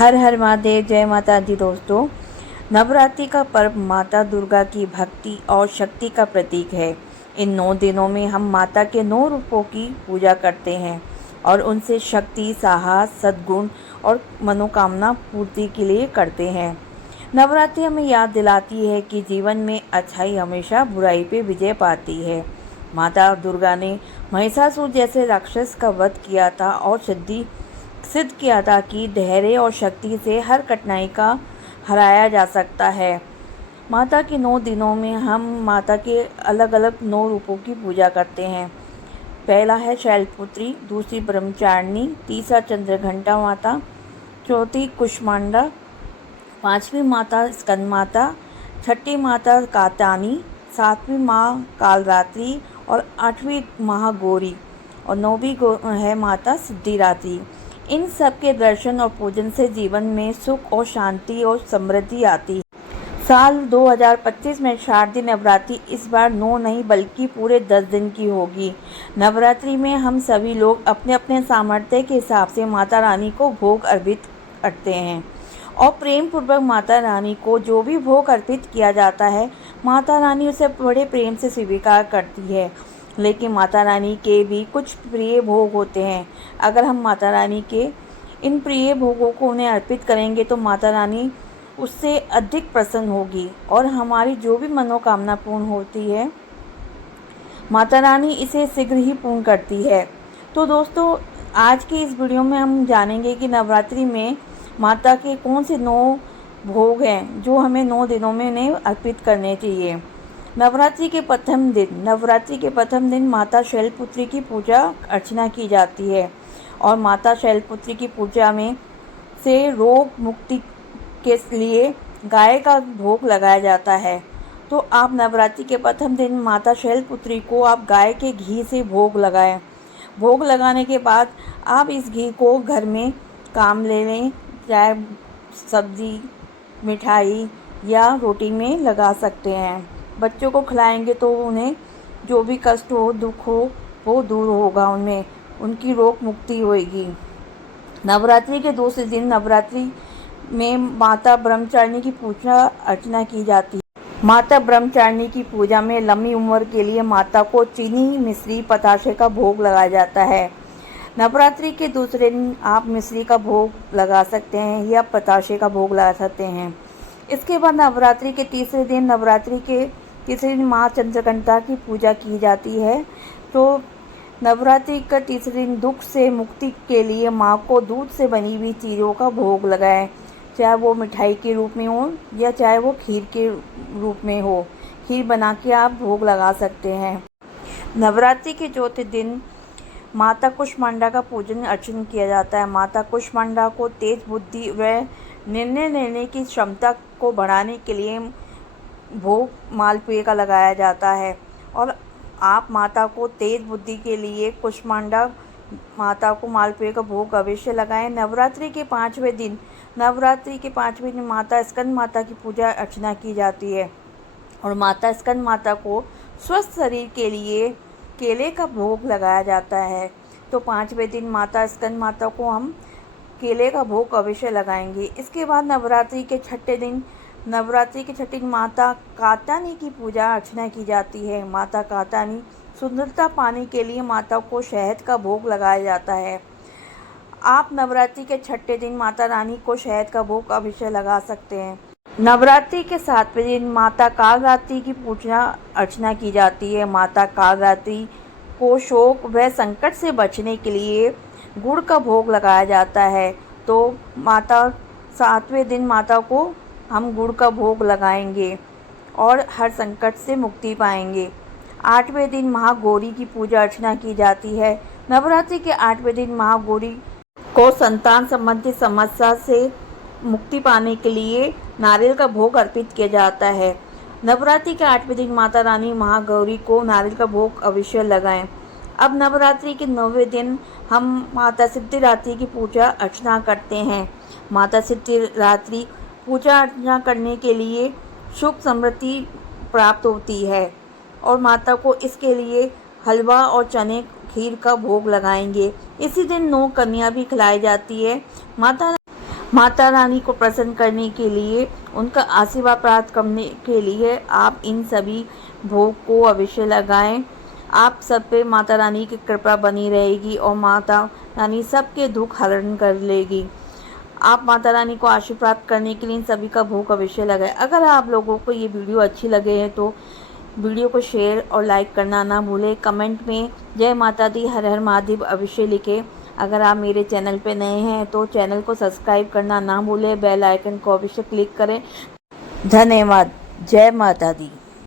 हर हर महादेव। जय माता दी। दोस्तों, नवरात्रि का पर्व माता दुर्गा की भक्ति और शक्ति का प्रतीक है। इन 9 दिनों में हम माता के 9 रूपों की पूजा करते हैं और उनसे शक्ति, साहस, सद्गुण और मनोकामना पूर्ति के लिए करते हैं। नवरात्रि हमें याद दिलाती है कि जीवन में अच्छाई हमेशा बुराई पे विजय पाती है। माता दुर्गा ने महिषासुर जैसे राक्षस का वध किया था और सिद्ध किया था कि धैर्य और शक्ति से हर कठिनाई का हराया जा सकता है। माता के 9 दिनों में हम माता के अलग अलग 9 रूपों की पूजा करते हैं। पहला है शैलपुत्री, दूसरी ब्रह्मचारिणी, तीसरा चंद्रघंटा माता, चौथी कुष्मांडा, पांचवी माता स्कंद माता, छठी माता कात्यायनी, सातवीं माँ कालरात्रि और आठवीं माँ गौरी और नौवीं है माता सिद्धिदात्री। इन सब के दर्शन और पूजन से जीवन में सुख और शांति और समृद्धि आती है। साल 2025 में शारदीय नवरात्रि इस बार 9 नहीं बल्कि पूरे 10 दिन की होगी। नवरात्रि में हम सभी लोग अपने अपने सामर्थ्य के हिसाब से माता रानी को भोग अर्पित करते हैं और प्रेम पूर्वक माता रानी को जो भी भोग अर्पित किया जाता है, माता रानी उसे बड़े प्रेम से स्वीकार करती है। लेकिन माता रानी के भी कुछ प्रिय भोग होते हैं। अगर हम माता रानी के इन प्रिय भोगों को उन्हें अर्पित करेंगे तो माता रानी उससे अधिक प्रसन्न होगी और हमारी जो भी मनोकामना पूर्ण होती है, माता रानी इसे शीघ्र ही पूर्ण करती है। तो दोस्तों, आज के इस वीडियो में हम जानेंगे कि नवरात्रि में माता के कौन से 9 भोग हैं जो हमें 9 दिनों में उन्हें अर्पित करने चाहिए। नवरात्रि के प्रथम दिन माता शैलपुत्री की पूजा अर्चना की जाती है और माता शैलपुत्री की पूजा में से रोग मुक्ति के लिए गाय का भोग लगाया जाता है। तो आप नवरात्रि के प्रथम दिन माता शैलपुत्री को आप गाय के घी से भोग लगाएं। भोग लगाने के बाद आप इस घी को घर में काम ले लें, चाहे सब्जी, मिठाई या रोटी में लगा सकते हैं। बच्चों को खिलाएंगे तो उन्हें जो भी कष्ट हो, दुख हो, वो दूर होगा, उनमें उनकी रोग मुक्ति होगी। नवरात्रि के दूसरे दिन नवरात्रि में माता ब्रह्मचारिणी की पूजा अर्चना की जाती है। माता ब्रह्मचारिणी की पूजा में लंबी उम्र के लिए माता को चीनी, मिश्री, बताशे का भोग लगाया जाता है। नवरात्रि के दूसरे दिन आप मिश्री का भोग लगा सकते हैं या बताशे का भोग लगा सकते हैं। इसके बाद नवरात्रि के तीसरे दिन माँ चंद्रघंटा की पूजा की जाती है। तो नवरात्रि का तीसरे दिन दुख से मुक्ति के लिए माँ को दूध से बनी हुई चीज़ों का भोग लगाएं, चाहे वो मिठाई के रूप में हो या चाहे वो खीर के रूप में हो। खीर बना के आप भोग लगा सकते हैं। नवरात्रि के चौथे दिन माता कुष्मांडा का पूजन अर्चन किया जाता है। माता कुष्मांडा को तेज बुद्धि व निर्णय लेने की क्षमता को बढ़ाने के लिए भोग मालपुए का लगाया जाता है और आप माता को तेज बुद्धि के लिए कुष्मांडा माता को मालपुए का भोग अवश्य लगाएं। नवरात्रि के पाँचवें दिन माता स्कंद माता की पूजा अर्चना की जाती है और माता स्कंद माता को स्वस्थ शरीर के लिए केले का भोग लगाया जाता है। तो 5वें दिन माता स्कंद माता को हम केले का भोग अवश्य लगाएंगे। इसके बाद नवरात्रि के छठे दिन माता कात्यायनी की पूजा अर्चना की जाती है। माता कात्यायनी सुंदरता पाने के लिए माता को शहद का भोग लगाया जाता है। आप नवरात्रि के छठे दिन माता रानी को शहद का भोग अवश्य लगा सकते हैं। नवरात्रि के 7वें दिन माता कालरात्रि की पूजा अर्चना की जाती है। माता कालरात्रि को शोक व संकट से बचने के लिए गुड़ का भोग लगाया जाता है। तो 7वें दिन माता को हम गुड़ का भोग लगाएंगे और हर संकट से मुक्ति पाएंगे। 8वें दिन महागौरी की पूजा अर्चना की जाती है। नवरात्रि के 8वें दिन महागौरी को संतान संबंधी समस्या से मुक्ति पाने के लिए नारियल का भोग अर्पित किया जाता है। नवरात्रि के 8वें दिन माता रानी महागौरी को नारियल का भोग अवश्य लगाएं। अब नवरात्रि के 9वें दिन हम माता सिद्धिदात्री की पूजा अर्चना करते हैं। माता सिद्धिदात्री पूजा अर्चना करने के लिए सुख समृद्धि प्राप्त होती है और माता को इसके लिए हलवा और चने खीर का भोग लगाएंगे। इसी दिन 9 कन्या भी खिलाई जाती है। माता रानी को प्रसन्न करने के लिए, उनका आशीर्वाद प्राप्त करने के लिए आप इन सभी भोग को अवश्य लगाएं। आप सब पे माता रानी की कृपा बनी रहेगी और माता रानी सबके दुख हरण कर लेगी। आप माता रानी को आशीर्वाद प्राप्त करने के लिए इन सभी का भोग अवश्य लगाएं। अगर आप लोगों को ये वीडियो अच्छी लगे है तो वीडियो को शेयर और लाइक करना ना भूलें। कमेंट में जय माता दी, हर हर महादेव अवश्य लिखें। अगर आप मेरे चैनल पे नए हैं तो चैनल को सब्सक्राइब करना ना भूलें, बेल आइकन को अवश्य क्लिक करें। धन्यवाद। जय माता दी।